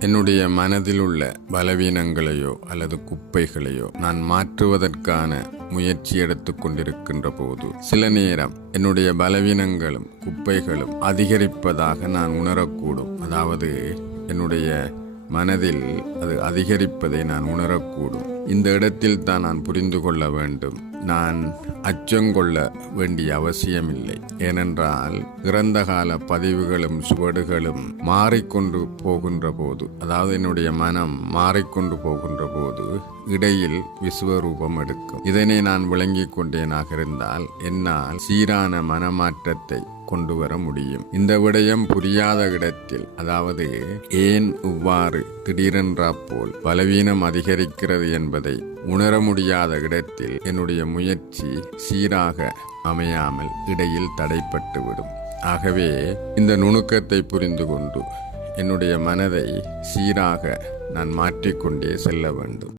என்னுடைய மனதில் உள்ள பலவீனங்களையோ அல்லது குப்பைகளையோ நான் மாற்றுவதற்கான முயற்சி எடுத்து கொண்டிருக்கின்ற போது சில நேரம் என்னுடைய பலவீனங்களும் குப்பைகளும் அதிகரிப்பதாக நான் உணரக்கூடும். அதாவது என்னுடைய மனதில் அது அதிகரிப்பதை நான் உணரக்கூடும். இந்த இடத்தில் தான் நான் புரிந்து கொள்ள வேண்டும். நான் அச்சங்கொள்ள வேண்டிய அவசியமில்லை. ஏனென்றால் இறந்த கால பதிவுகளும் சுவடுகளும் மாறிக்கொண்டு போகின்ற போது அதாவது என்னுடைய மனம் மாறிக்கொண்டு போகின்ற போது இடையில் விஸ்வரூபம் எடுக்கும். இதனை நான் விளங்கிக் கொண்டேனாக இருந்தால் என்னால் சீரான மனமாற்றத்தை கொண்டு வர முடியும். இந்த விடயம் புரியாத இடத்தில் அதாவது ஏன் இவ்வாறு திடீரென்றா போல் பலவீனம் அதிகரிக்கிறது என்பதை உணர முடியாத இடத்தில் என்னுடைய முயற்சி சீராக அமையாமல் இடையில் தடைப்பட்டுவிடும். ஆகவே இந்த நுணுக்கத்தை புரிந்து கொண்டு என்னுடைய மனதை சீராக நான் மாற்றிக்கொண்டே செல்ல வேண்டும்.